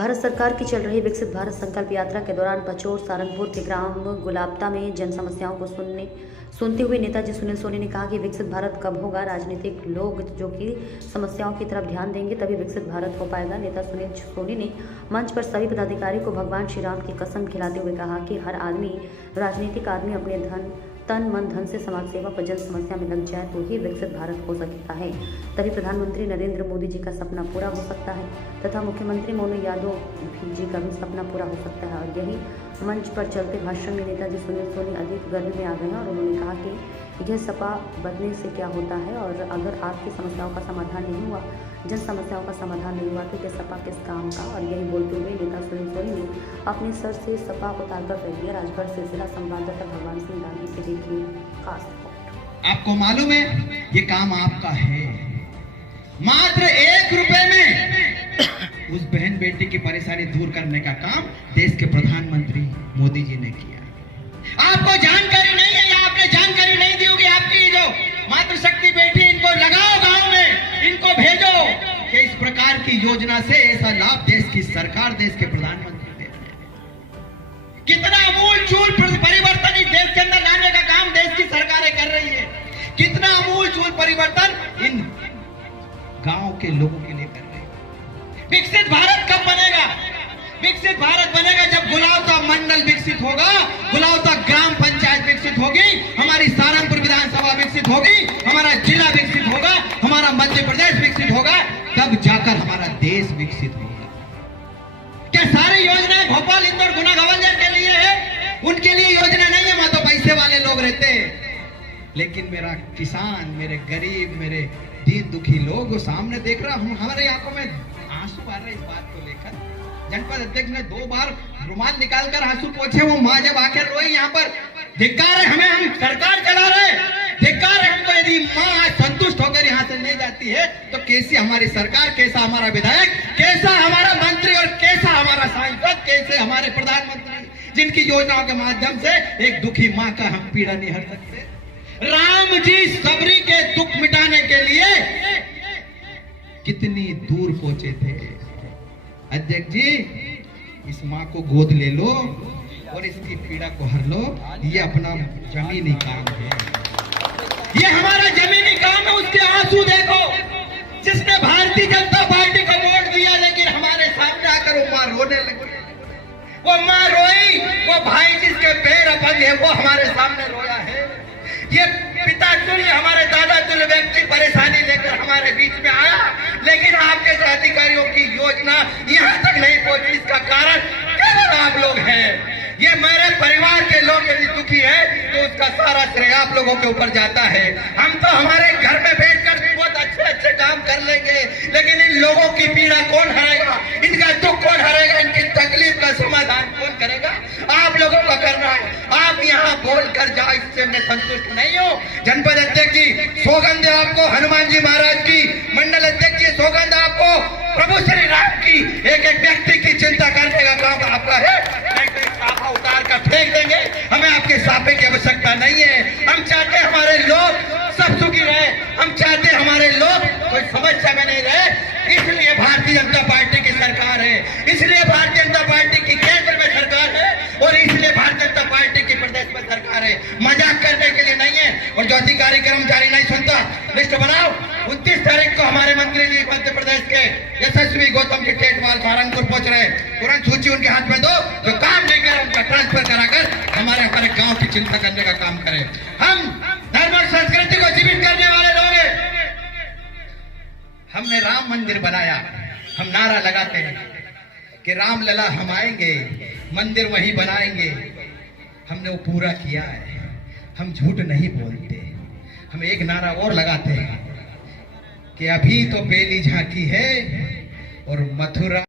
भारत सरकार की चल रही विकसित भारत संकल्प यात्रा के दौरान पचौर सहारनपुर के ग्राम गुलाबता में जन समस्याओं को सुनते हुए नेताजी सुनील सोनी ने कहा कि विकसित भारत कब होगा। राजनीतिक लोग जो कि समस्याओं की तरफ ध्यान देंगे तभी विकसित भारत हो पाएगा। नेता सुनील सोनी ने मंच पर सभी पदाधिकारी को भगवान श्री राम की कसम खिलाते हुए कहा कि हर आदमी, राजनीतिक आदमी अपने तन मन धन से समाज सेवा पर जन समस्या में लग जाए तो ही विकसित भारत हो सकता है, तभी प्रधानमंत्री नरेंद्र मोदी जी का सपना पूरा हो सकता है तथा मुख्यमंत्री मोनू यादव जी का भी सपना पूरा हो सकता है। और यही मंच पर चलते भाषण में नेताजी सुनील सोनी अधिक गर्व में आ गए और उन्होंने कहा कि यह सपा बदलने से क्या होता है और अगर आपकी समस्याओं का समाधान नहीं हुआ, जन समस्याओं का समाधान नहीं हुआ तो सपा किस काम का। और यही बोलते हुए नेता सुनील सोनी ने अपने सर से सपा उतारकर फेंक दिया। राजगढ़ से जिला संवाददाता भगवान सिंह गांधी से देखिए खास रिपोर्ट। आपको मालूम है ये काम आपका है, मात्र 1 रुपए में उस बहन बेटी की परेशानी दूर करने का काम देश के प्रधानमंत्री मोदी जी ने किया। आपको जानकारी नहीं है या आपने जानकारी नहीं दी होगी। आपकी जो मातृशक्ति बेटी, इनको लगाओ गांव में, इनको भेजो कि इस प्रकार की योजना से ऐसा लाभ देश की सरकार, देश के प्रधानमंत्री दे रहे हैं। कितना अमूलचूल परिवर्तन इस देश के अंदर लाने का काम देश की सरकारें कर रही है। कितना अमूलचूल परिवर्तन इन गांव के लोगों के लिए कर रही है। विकसित भारत कब बनेगा? विकसित भारत बनेगा जब गुलाबता मंडल विकसित होगा, गुलाबता ग्राम पंचायत विकसित होगी, हमारी सहारनपुर विधानसभा विकसित होगी, हमारा जिला विकसित होगा, हमारा मध्य प्रदेश विकसित होगा, तब जाकर हमारा देश विकसित होगा। क्या सारी योजनाएं भोपाल, इंदौर, गुना, ग्वालियर के लिए है? उनके लिए योजना नहीं है, वहां तो पैसे वाले लोग रहते हैं। लेकिन मेरा किसान, मेरे गरीब, मेरे दीन दुखी लोग सामने देख रहा हूं, हमारे आंखों में आंसू आ रहे इस बात को लेकर। जनपद अध्यक्ष ने 2 बार रुमाल निकालकर आंसू पोंछे, वो माँ जब आकर रोई, यहाँ पर धिक्कार है हमें, हम सरकार चला रहे, धिक्कार है हमको। यदि माँ आज संतुष्ट होकर यहाँ से नहीं जाती है तो कैसी हमारी सरकार, कैसा हमारा विधायक, कैसा हमारा मंत्री और कैसा हमारा सांसद, कैसे हमारे प्रधानमंत्री, जिनकी योजनाओं के माध्यम से एक दुखी माँ का हम पीड़ा नहीं हर सकते। राम जी सबरी के दुख मिटाने के लिए कितनी दूर पहुंचे थे। अध्यक्ष जी, इस माँ को गोद ले लो और इसकी पीड़ा को हर लो। ये अपना जमीनी काम है, ये हमारा जमीनी काम है। उसके आंसू देखो, जिसने भारतीय जनता पार्टी को वोट दिया लेकिन हमारे सामने आकर वो माँ रोने लगी। वो माँ रोई, वो भाई जिसके पैर अपंग है वो हमारे सामने रोया है। ये पिता तुल्य, हमारे दादा तुल्य व्यक्ति परेशानी लेकर हमारे बीच में आया, लेकिन आपके अधिकारियों की योजना यहाँ तक नहीं पहुंची। इसका कारण केवल आप लोग हैं। ये मेरे परिवार के लोग यदि दुखी है तो उसका सारा श्रेय आप लोगों के ऊपर जाता है। हम तो हमारे घर में बैठकर भी बहुत अच्छे अच्छे काम कर लेंगे, लेकिन इन लोगों की पीड़ा कौन हरेगा, इनका दुख कौन हरेगा, इनकी तकलीफ का समाधान कौन करेगा? आप लोगों को करना है। आप यहाँ बोल कर जाओ, इससे मैं संतुष्ट नहीं हूँ। जनपद अध्यक्ष जी सौगंध आपको, हनुमान जी महाराज की, मंडल अध्यक्ष जी सौगंध आपको, प्रभु श्री राम की, एक एक व्यक्ति की चिंता करने का काम आपका है। साफा उतार कर फेंक देंगे, हमें आपके साफे की आवश्यकता नहीं है। हम चाहते हमारे लोग सब सुखी रहे, हम चाहते हमारे लोग कोई समस्या में नहीं रहे। इसलिए भारतीय जनता पार्टी की सरकार है, इसलिए भारतीय जनता पार्टी की केंद्र में सरकार है और इसलिए भारतीय जनता पार्टी की प्रदेश में सरकार है। मजाक करने के लिए नहीं है। और जो अधिकारी कर्मचारी नहीं सुनता, लिस्ट बनाओ। 29 तारीख को हमारे मंत्री जी मध्य प्रदेश के यशस्वी गौतम जी टेटवाल सहारनपुर पहुंच रहे, तुरंत सूची उनके हाथ में दो, जो काम नहीं कर उनका ट्रांसफर कराकर हमारे गांव की चिंता करने का काम करें। हम धर्म और संस्कृति को जीवित करने वाले लोग हैं। हमने राम मंदिर बनाया, हम नारा लगाते हैं कि राम लला हम आएंगे, मंदिर वहीं बनाएंगे। हमने वो पूरा किया है, हम झूठ नहीं बोलते। हम एक नारा और लगाते हैं कि अभी तो पहली झांकी है और मथुरा